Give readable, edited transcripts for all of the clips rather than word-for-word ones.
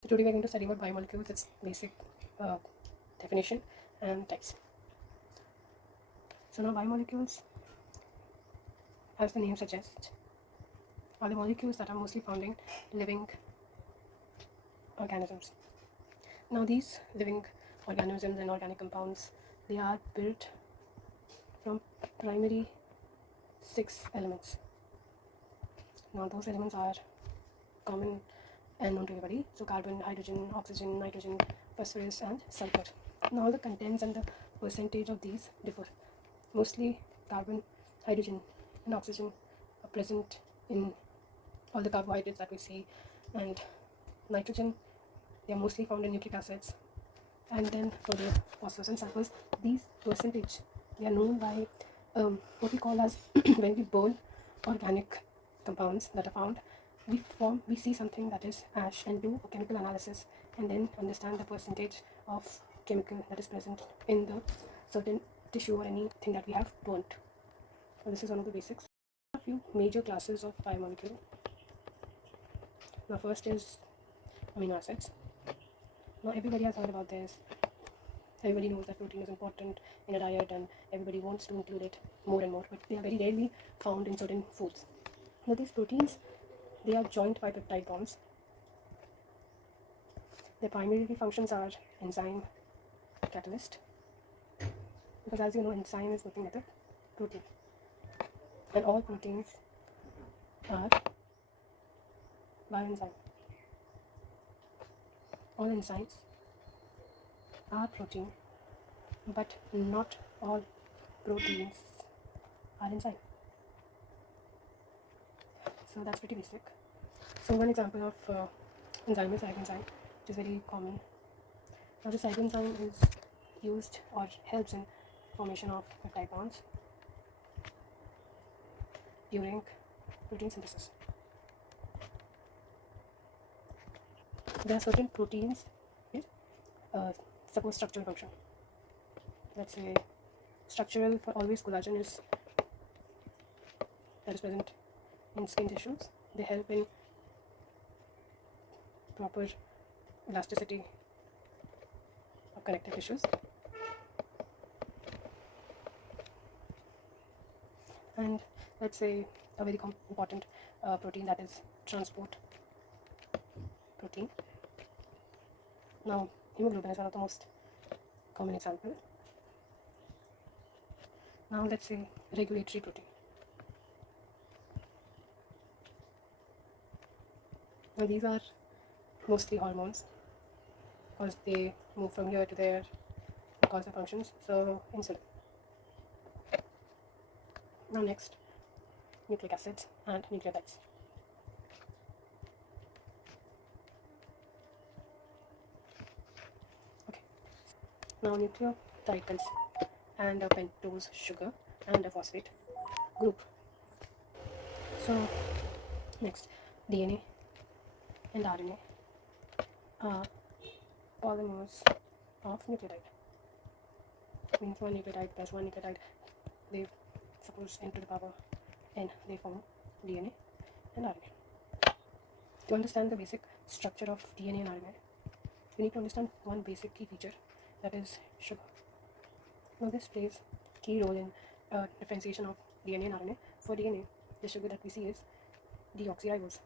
So today we're going to study about biomolecules, its basic uh, definition and types. So now biomolecules, as the name suggests, are the molecules that are mostly found in living organisms. Now these living organisms and organic compounds, they are built from primary 6 elements. Now those elements are common and known to everybody. So carbon, hydrogen, oxygen, nitrogen, phosphorus and sulfur. Now all the contents and the percentage of these differ. Mostly carbon, hydrogen and oxygen are present in all the carbohydrates that we see, and nitrogen, they are mostly found in nucleic acids. And then for the phosphorus and sulfurs, these percentage, they are known by what we call as when we burn organic compounds that are found, we see something that is ash and do a chemical analysis and then understand the percentage of chemical that is present in the certain tissue or anything that we have burnt. So this is one of the basics. A few major classes of biomolecule. Now first is amino acids. Now everybody has heard about this. Everybody knows that protein is important in a diet and everybody wants to include it more and more, but they are very rarely found in certain foods. Now these proteins, they are joined by peptide bonds. Their primary functions are enzyme, catalyst, because as you know, enzyme is nothing but a protein, and all proteins are bioenzyme. All enzymes are protein, but not all proteins are enzyme. So that's pretty basic. So one example of enzyme is enzyme, which is very common. Now this enzyme is used or helps in formation of peptide bonds during protein synthesis. There are certain proteins suppose structural function. Let's say structural for always collagen is that is present in skin tissues. They help in proper elasticity of connective tissues. And let's say a very important protein, that is transport protein. Now hemoglobin is one of the most common example. Now let's say regulatory protein. Now these are mostly hormones because they move from here to there because of functions. So insulin. Now next, nucleic acids and nucleotides. Okay. Now nucleotide consists and a pentose sugar and a phosphate group. So next, DNA and RNA are polymers of nucleotide. Means one nucleotide plus one nucleotide, they suppose n to the power n, they form DNA and RNA. To understand the basic structure of DNA and RNA, you need to understand one basic key feature, that is sugar. Now this plays a key role in differentiation of DNA and RNA. For DNA, the sugar that we see is deoxyribose,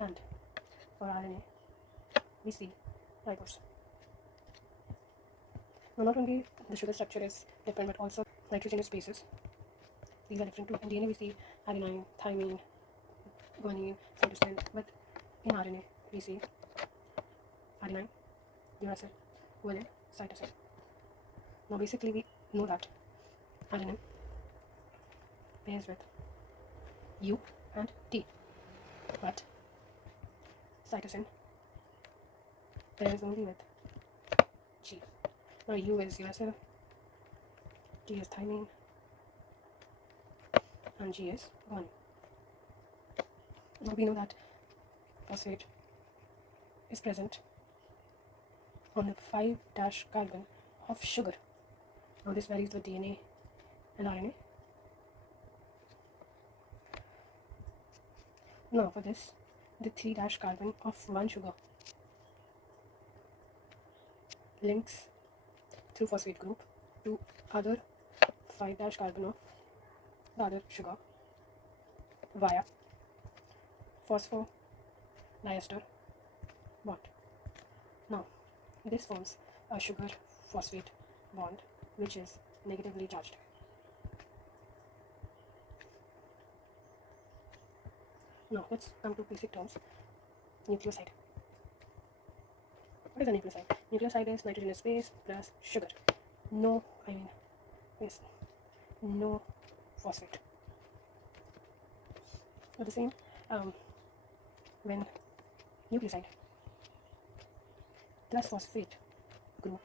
and for RNA, we see ribose. Now not only the sugar structure is different, but also nitrogenous bases, these are different too. In DNA we see adenine, thymine, guanine, cytosine, but in RNA we see adenine, uracil, guanine, cytosine. Now basically we know that adenine pairs with U and T, but cytosine pairs only with G. Now U is uracil, T is thymine, and G is guanine. Now we know that phosphate is present on the 5' carbon of sugar. Now this varies with DNA and RNA. Now for this, the 3' carbon of one sugar links through phosphate group to other 5' carbon of the other sugar via phosphodiester bond. Now, this forms a sugar phosphate bond which is negatively charged. Now, let's come to basic terms. Nucleoside. What is a nucleoside? Nucleoside is nitrogenous base plus sugar. No phosphate. So the same when nucleoside plus phosphate group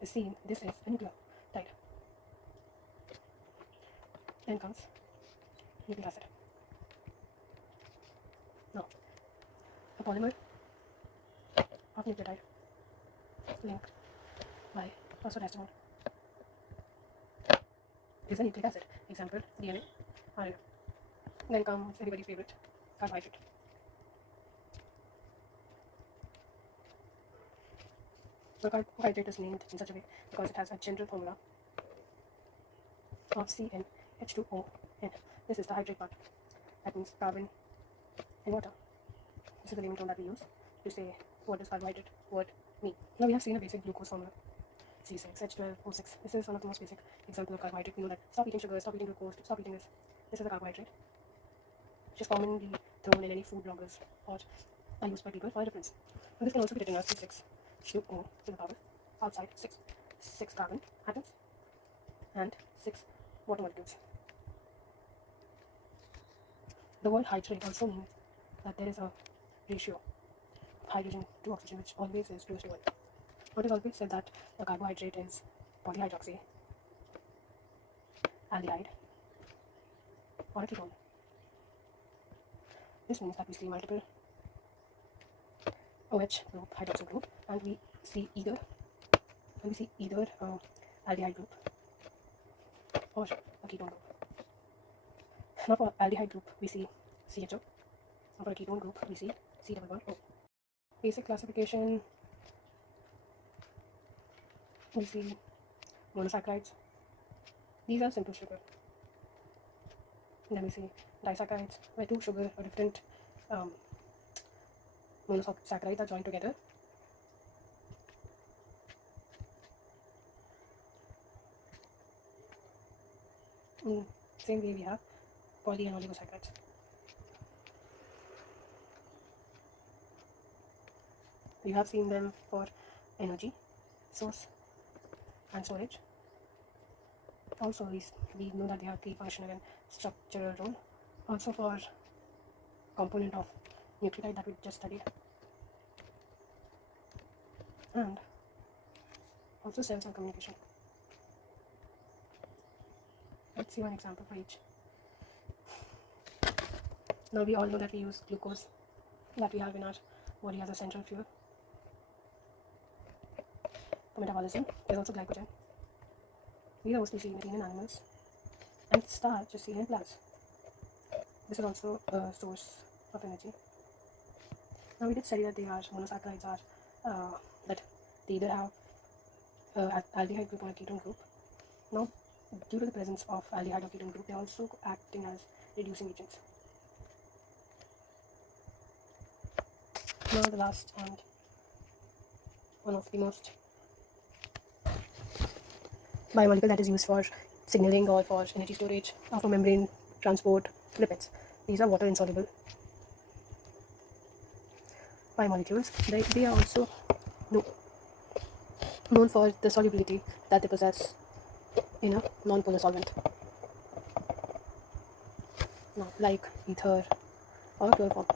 is seen, this is a nucleotide. Then comes nucleic acid. Now, a polymer of nucleotide linked by phosphodiester bond is a nucleic acid. Example, DNA, RNA. Then comes everybody's favorite, carbohydrate. The carbohydrate is named in such a way because it has a general formula of CnH2ON. This is the hydrate part. That means carbon and water. This is the layman term that we use to say what does carbohydrate word mean. Now we have seen a basic glucose formula. C6H12O6. This is one of the most basic examples of carbohydrate. We know that stop eating sugar, stop eating glucose, stop eating this. This is a carbohydrate, which is commonly thrown in any food bloggers or are used by people for reference. And this can also be written as C6H2O to the power outside 6 carbon atoms and 6 water molecules. The word hydrate also means that there is a ratio of hydrogen to oxygen which always is close to 1. It is always said that a carbohydrate is polyhydroxy, aldehyde, or a ketone. This means that we see multiple OH group, hydroxyl group, and we see either aldehyde group or a ketone group. Now for aldehyde group we see CHO, and for a ketone group we see C-double-bond-O. Basic classification, we see monosaccharides. These are simple sugar. And then we see disaccharides, where two sugar or different monosaccharides are joined together. In same way we have poly and oligosaccharides. You have seen them for energy source and storage. Also we know that they have the functional and structural role. Also for component of nucleotide that we just studied. And also cells and communication. Let's see one example for each. Now we all know that we use glucose that we have in our body as a central fuel. For metabolism, there's also glycogen. These are mostly seen in animals, and starch is seen in plants. This is also a source of energy. Now we did study that they are monosaccharides are that they either have aldehyde group or a ketone group. Now, due to the presence of aldehyde or ketone group, they are also acting as reducing agents. Now the last and one of the most biomolecule that is used for signaling or for energy storage or for membrane transport, lipids. These are water insoluble biomolecules. They are also known for the solubility that they possess in a non-polar solvent, like ether or chloroform.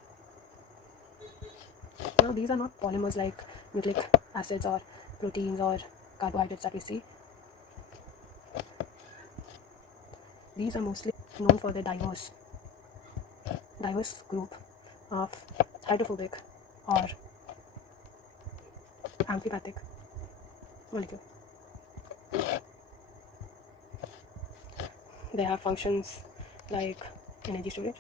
Now these are not polymers like nucleic acids or proteins or carbohydrates that we see. These are mostly known for their diverse group of hydrophobic or amphipathic molecule. They have functions like energy storage,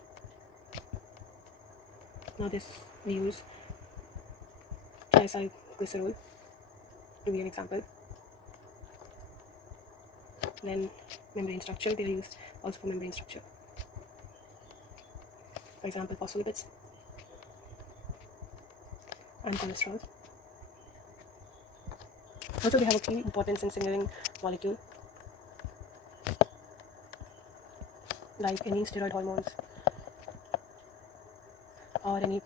Now this we use triacylglycerol to be an example. Then membrane structure, they are used also for membrane structure. For example, phospholipids and cholesterol. Also, they have a key importance in signaling molecule, like any steroid hormones or any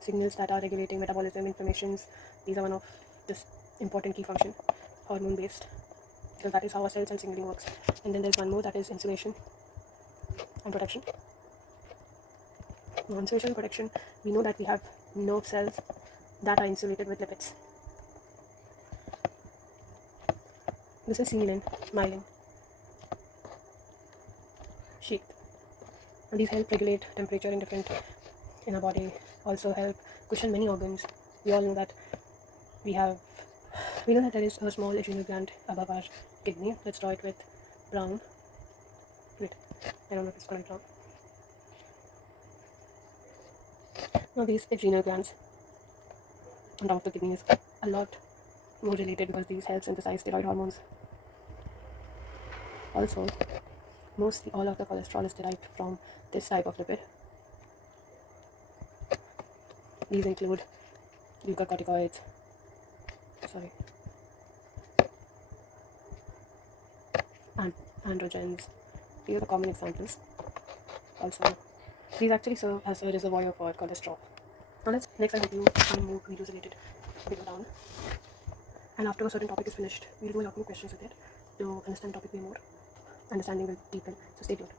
signals that are regulating metabolism, inflammations. These are one of this important key function, hormone based, because that is how our cell signaling works. And then there's one more, that is insulation and protection. Now, insulation and protection, we know that we have nerve cells that are insulated with lipids. This is seen in myelin sheath, and these help regulate temperature in our body, also help cushion many organs. We all know that we know that there is a small adrenal gland above our kidney. Let's draw it with brown. Wait, I don't know if it's going to be brown. Now these adrenal glands on top of the kidney is a lot more related because these help synthesize steroid hormones. Also, mostly all of the cholesterol is derived from this type of lipid. These include glucocorticoids, and androgens. These are the common examples. Also, these actually serve as a reservoir for cholesterol. Now next I hope you find more videos related below down. And after a certain topic is finished, we'll do a lot more questions with it to understand the topic way more. Understanding will deepen. So stay tuned.